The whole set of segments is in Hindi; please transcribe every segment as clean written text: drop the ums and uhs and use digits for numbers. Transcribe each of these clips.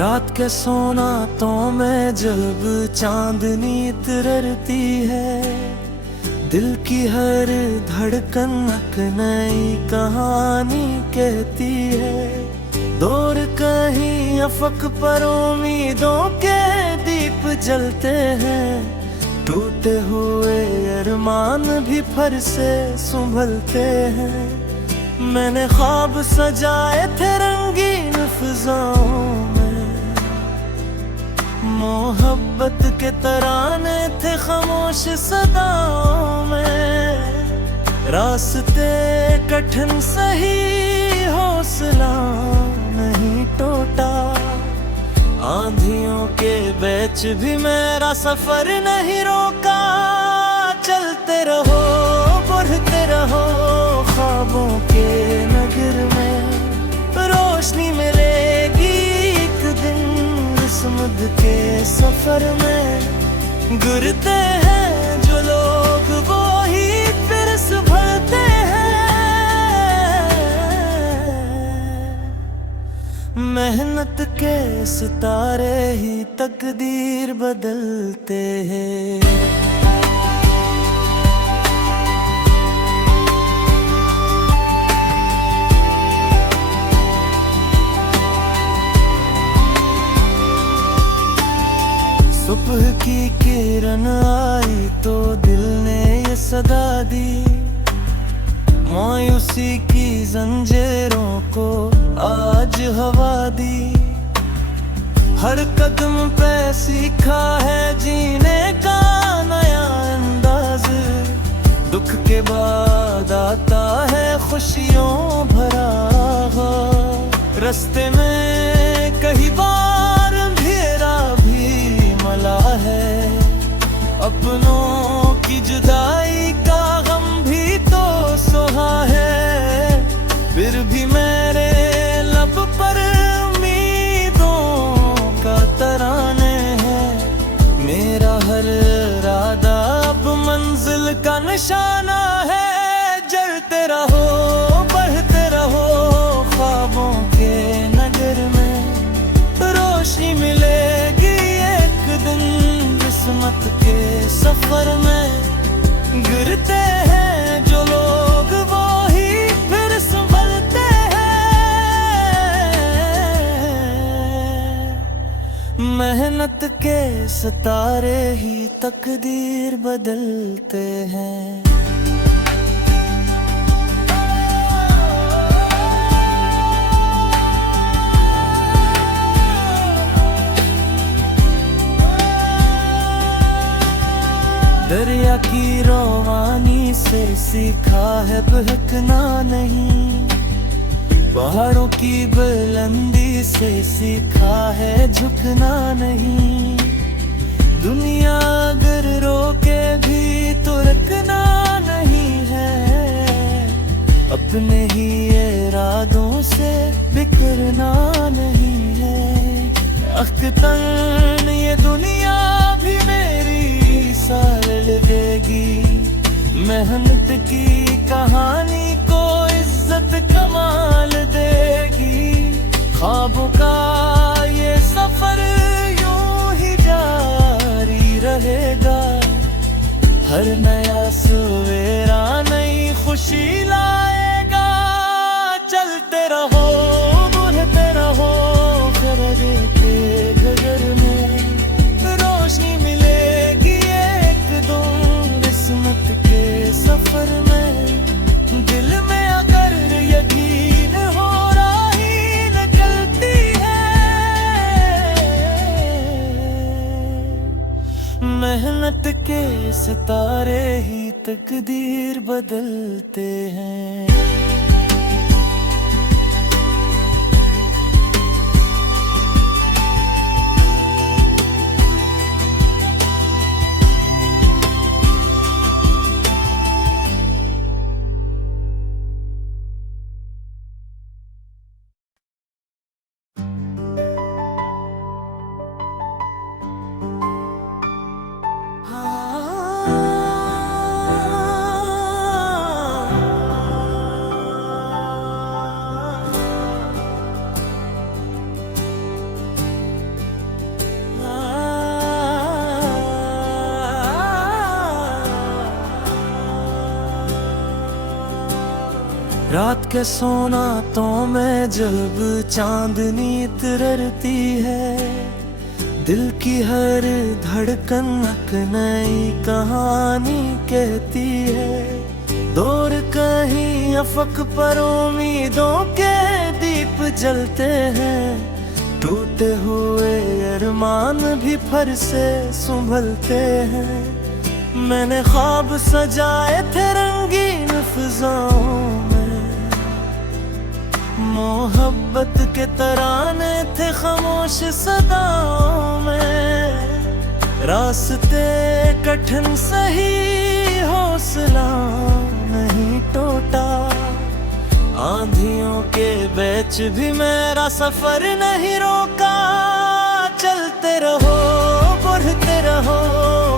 रात के सोना तो मैं जब चांदनी तरती है, दिल की हर धड़कन एक नई कहानी कहती है। दूर कहीं अफक पर उम्मीदों के दीप जलते हैं, टूटे हुए अरमान भी फर से संभलते हैं। मैंने ख्वाब सजाए थे रंगीन फिजाओं में, मोहब्बत के तराने थे खामोश सदाओं में। रास्ते कठिन सही, हौसला नहीं टूटा, आंधियों के बीच भी मेरा सफर नहीं रोका। चलते रहो, बढ़ते रहो, ख्वाबों के नगर में रोशनी मिलेगी एक दिन। किस्मत के सफर में गुरते हैं जो लोग, वो ही फिर संभलते हैं। मेहनत के सितारे ही तकदीर बदलते हैं। सुबह की किरण आई तो दिल ने ये सदा दी, मायूसी की जंजीरों को आज हवा दी। हर कदम पे सीखा है जीने का नया अंदाज, दुख के बाद आता है खुशियों भरा आगाज़। रास्ते में कई बार अंधेरा भी मला है, अपनों की जुदाई का गम भी तो सहा है। फिर भी मेरे लब पर उम्मीदों का तराने हैं, मेरा हर इरादा अब मंजिल का निशाना है। जलते रहो, बढ़ते रहो, ख्वाबों के नगर में रोशनी मिलेगी एक दिन। किस्मत के सफर में गिरते हैं जो लोग, वो ही फिर संभलते हैं। मेहनत के सितारे ही तकदीर बदलते हैं। दरिया की रवानी से सीखा है बहकना नहीं, पहाड़ों की बुलंदी से सीखा है झुकना नहीं। दुनिया अगर रोके भी तो रुकना नहीं है, अपने ही इरादों से बिखरना नहीं है। अख्तन ये दुनिया भी मेरी साल देगी, मेहनत की कहानी को इज्जत कमाल देगी। ख्वाबों का ये सफर यूं ही जारी रहेगा, हर नया सवेरा नई खुशी लाएगा। चलते रहो, बढ़ते रहो, खरबे के घर में रोशनी मिलेगी एक दो। किस्मत के सफर में दिल में अगर यकीन हो, राही निकलती है। मेहनत के सितारे ही तकदीर बदलते हैं। रात के सोना तो मैं जब चांदनी तरती है, दिल की हर धड़कन एक नई कहानी कहती है। दूर कहीं अफक पर उम्मीदों के दीप जलते हैं, टूटे हुए अरमान भी फर से संभलते हैं। मैंने ख्वाब सजाए थे रंगीन फिजाओं में, मोहब्बत के तराने थे खामोश सदाओं में। रास्ते कठिन सही, हौसला नहीं टूटा, आंधियों के बीच भी मेरा सफर नहीं रोका। चलते रहो, बढ़ते रहो,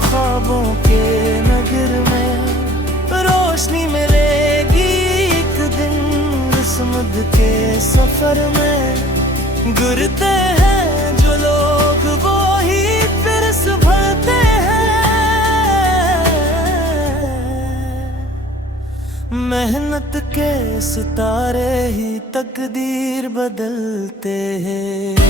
ख्वाबों के नगर में रोशनी मिलेगी एक दिन। किस्मत के सफर में गुरते हैं जो लोग, वो ही फिर संभलते हैं। मेहनत के सितारे ही तकदीर बदलते हैं।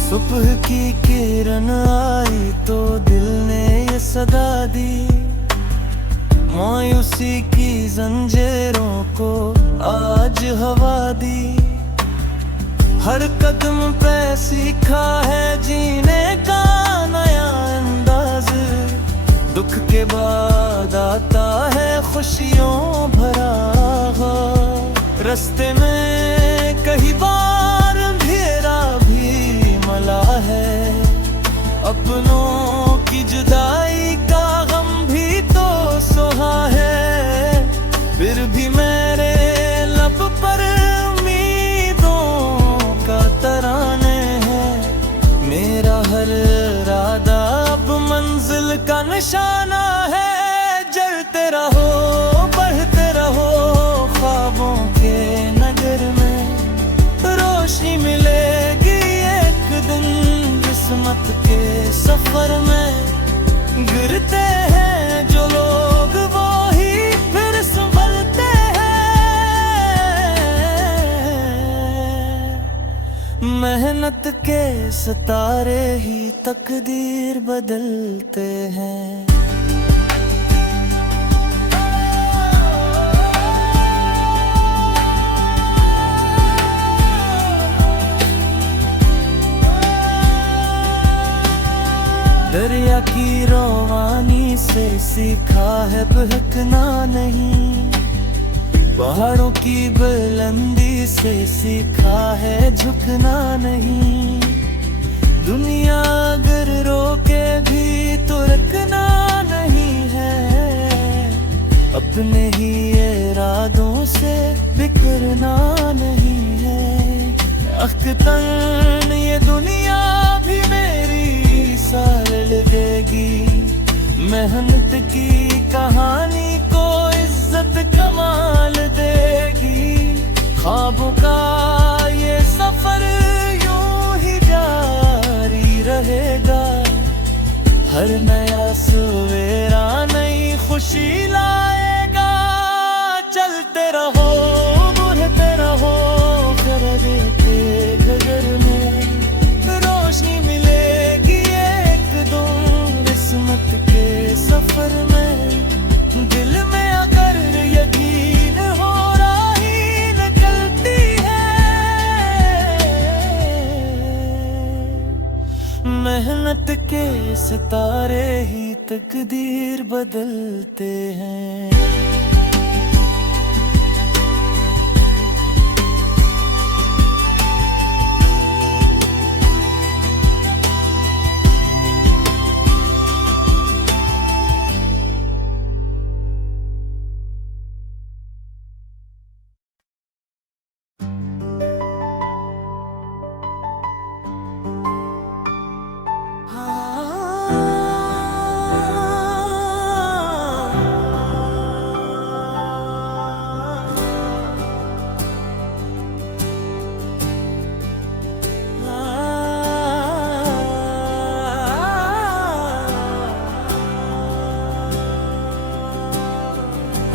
सुबह की किरण आई तो दिल ने ये सदा दी, मायूसी की जंजीरों को आज हवा दी। हर कदम पे सीखा है जीने का नया अंदाज, दुख के बाद आता है खुशियों भरा आगाज़। रास्ते में कई बार घेरा भी मला है, अपनों की जुदाई का गम भी तो सहा है। फिर भी मेरे लब पर उम्मीदों का तराने हैं, मेरा हर इरादा अब मंजिल का निशाना है। जलते रहो, बढ़ते रहो, ख्वाबों के नगर में रोशनी मिलेगी एक दिन। किस्मत के सफर में गिरते हैं जो लोग, वो ही फिर संभलते हैं। मेहनत के सितारे ही तकदीर बदलते हैं। दरिया की रवानी से सीखा है बहकना नहीं, पहाड़ों की बुलंदी से सीखा है झुकना नहीं। दुनिया अगर रोके भी तो रुकना नहीं है, अपने ही इरादों से बिखरना नहीं है। अख्तन ये दुनिया भी मेरी साल देगी, मेहनत की कहानी को इज्जत कमाल देगी। ख्वाबों का ये सफर यूं ही जारी रहेगा, हर नया सवेरा नई खुशी लाएगा। चलते रहो, बढ़ते रहो, करने के घर में रोशनी मिलेगी एक दो। किस्मत के सफर में दिल में अगर यकीन हो, राही निकलती है। मेहनत के सितारे ही तकदीर बदलते हैं।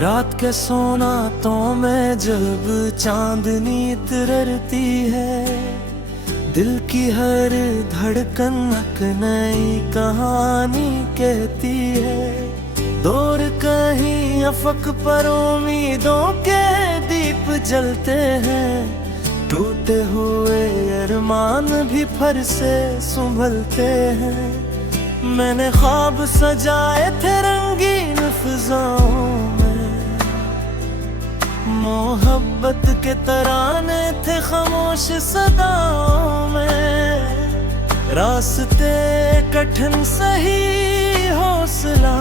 रात के सोना तो मैं जब चांदनी तरती है, दिल की हर धड़कन एक नई कहानी कहती है। दूर कहीं अफक पर उम्मीदों के दीप जलते हैं, टूटे हुए अरमान भी फर से संभलते हैं। मैंने ख्वाब सजाए थे रंगीन फिजाओं में, मोहब्बत के तराने थे खामोश सदाओं में। रास्ते कठिन सही, हौसला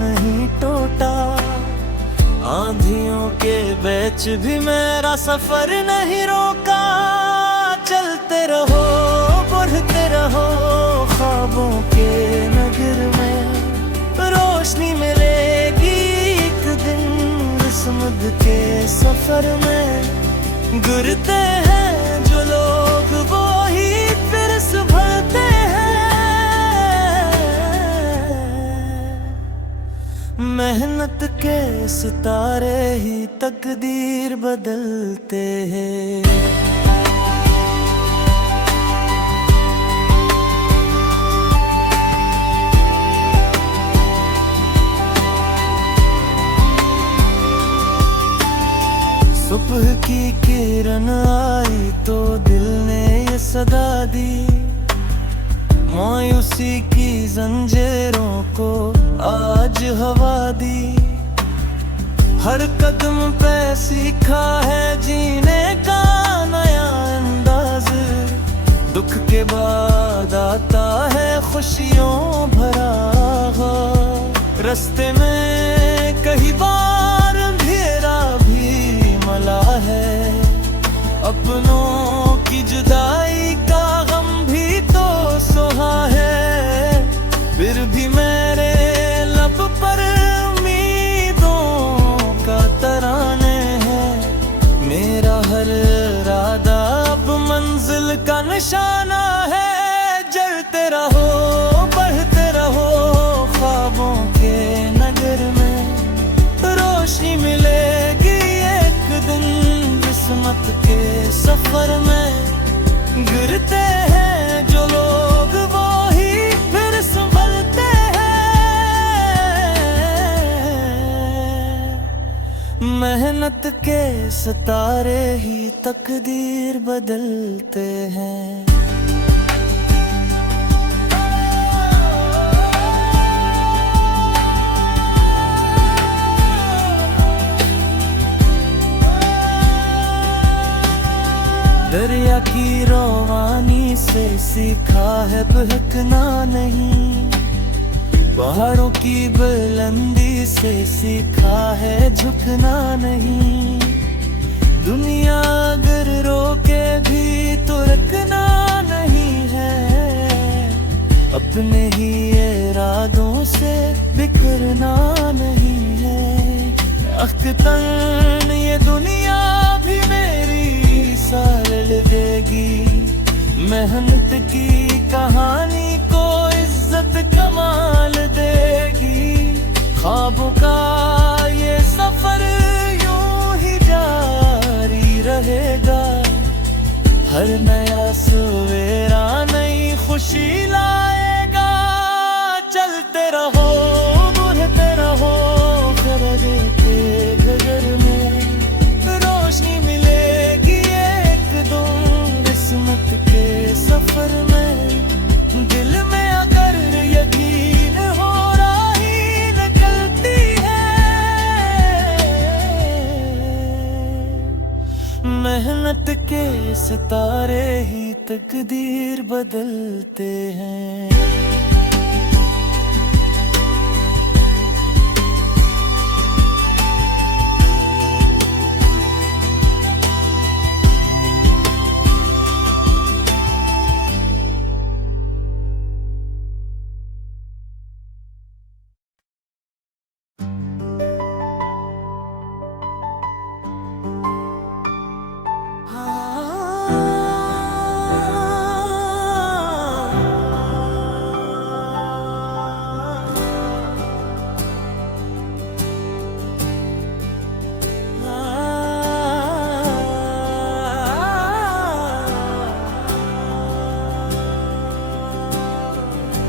नहीं टूटा, आंधियों के बीच भी मेरा सफर नहीं रोका। चलते रहो, बढ़ते रहो, ख्वाबों के नगर में रोशनी मिलेगी एक दिन। किस्मत के सफर में गुरते हैं जो लोग, वो ही फिर संभलते हैं। मेहनत के सितारे ही तकदीर बदलते हैं। सुबह की किरण आई तो दिल ने ये सदा दी, मायूसी की जंजीरों को आज हवा दी। हर कदम पे सीखा है जीने का नया अंदाज, दुख के बाद आता है खुशियों भरा आगाज़। रास्ते में कई बार अंधेरा भी मला है, अपनों की जुदाई का गम भी तो सुहा है। फिर भी मेरे लब पर उम्मीदों का तराने हैं, मेरा हर इरादा अब मंजिल का निशाना है। जलते रहो, बढ़ते रहो, ख्वाबों के नगर में रोशनी मिलेगी एक दिन। किस्मत के सफर में गिरते हैं जो लोग, वो ही फिर संभलते हैं। मेहनत के सितारे ही तकदीर बदलते हैं। दरिया की रवानी से सीखा है बहकना नहीं, पहाड़ों की बुलंदी से सीखा है झुकना नहीं। दुनिया अगर रोके भी तो रुकना नहीं है, अपने ही इरादों से बिखरना नहीं है। अख्तन ये दुनिया भी मेरी साल देगी, मेहनत की कहानी को इज्जत कमाल देगी। ख्वाबों का ये सफर यूं ही जारी रहेगा, हर नया सवेरा नई खुशी लाएगा। चलते रहो, बढ़ते रहो, करगे के घर में रोशनी मिलेगी एक दम। किस्मत के सफर में दिल में अगर यकीन हो, राही निकलती है। मेहनत के सितारे ही तकदीर बदलते हैं।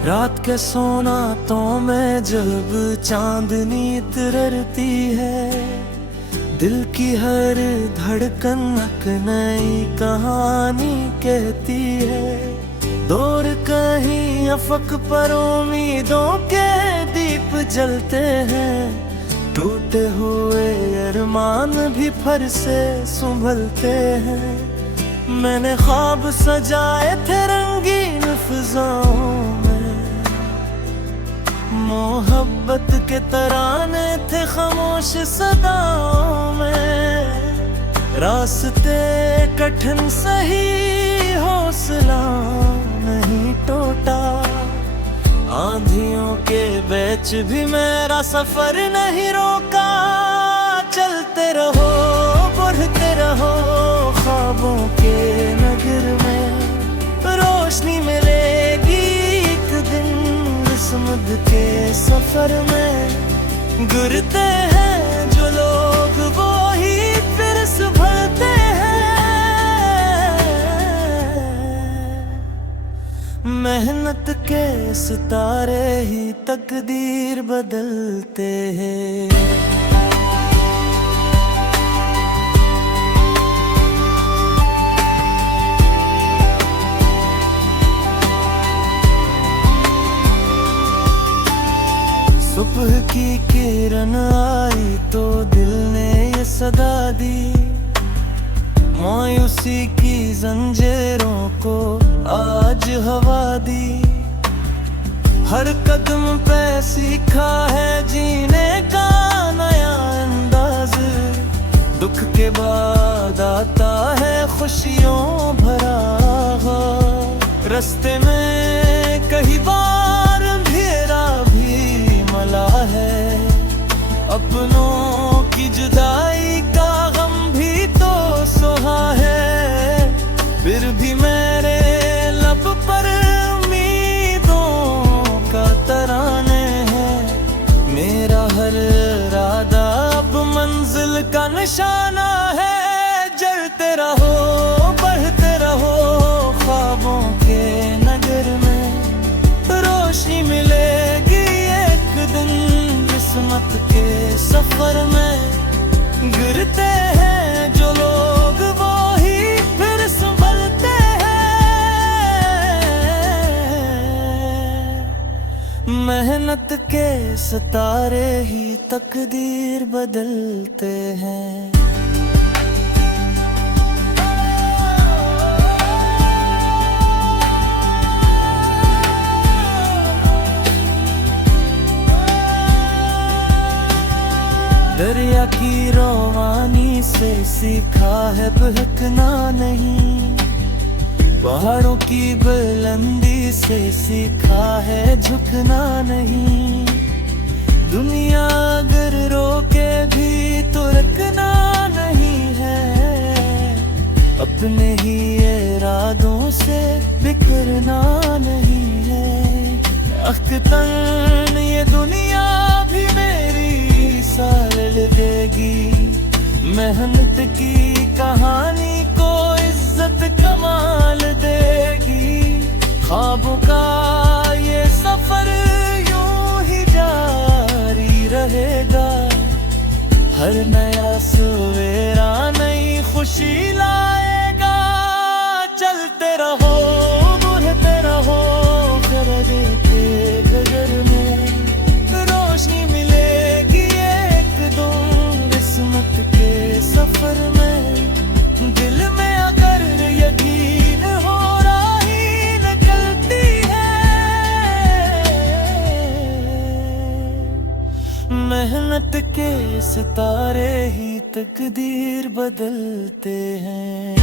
रात के सोना तो मैं जब चांदनी तरती है, दिल की हर धड़कन एक नई कहानी कहती है। दूर कहीं अफक पर उम्मीदों के दीप जलते हैं, टूटे हुए अरमान भी फर से संभलते हैं। मैंने ख्वाब सजाए थे रंगीन फिजाओं में, मोहब्बत के तराने थे खामोश सदाओं में। रास्ते कठिन सही, हौसला नहीं टूटा, आंधियों के बीच भी मेरा सफर नहीं रोका। चलते रहो, बढ़ते रहो, ख्वाबों के नगर में रोशनी मिलेगी एक दिन। किस्मत के सफर में गुरते हैं जो लोग, वो ही फिर संभलते हैं। मेहनत के सितारे ही तकदीर बदलते हैं। सुबह की किरण आई तो दिल ने ये सदा दी, मायूसी की जंजीरों को आज हवा दी। हर कदम पे सीखा है जीने का नया अंदाज, दुख के बाद आता है खुशियों भरा आगाज़। रास्ते में कई बार घेरा भी मला है, अपनों की जुदाई का गम भी तो सहा है। फिर भी मेरे लब पर उम्मीदों का तराने हैं, मेरा हर इरादा अब मंजिल का निशाना है। जलते रहो, बढ़ते रहो, ख्वाबों के नगर में रोशनी मिलेगी एक दिन। किस्मत के सफर में गिरते हैं जो लोग, वो ही फिर संभलते हैं। मेहनत के सितारे ही तकदीर बदलते हैं। दरिया की रवानी से सीखा है बहकना नहीं, पहाड़ों की बुलंदी से सीखा है झुकना नहीं। दुनिया अगर रोके भी तो रुकना नहीं है, अपने ही इरादों से बिखरना नहीं है। अख्तन ये दुनिया भी मेरी साल देगी, मेहनत की कहानी को इज्जत कमाल देगी। ख्वाबों का ये सफर यूं ही जारी रहेगा, हर नया सवेरा नई खुशी लाएगा। चलते रहो, बढ़ते रहो, करगे के गगर में रोशनी मिलेगी एक दो। किस्मत के सफर में दिल में अगर यकीन हो, राही निकलती है। मेहनत के सितारे ही तकदीर बदलते हैं।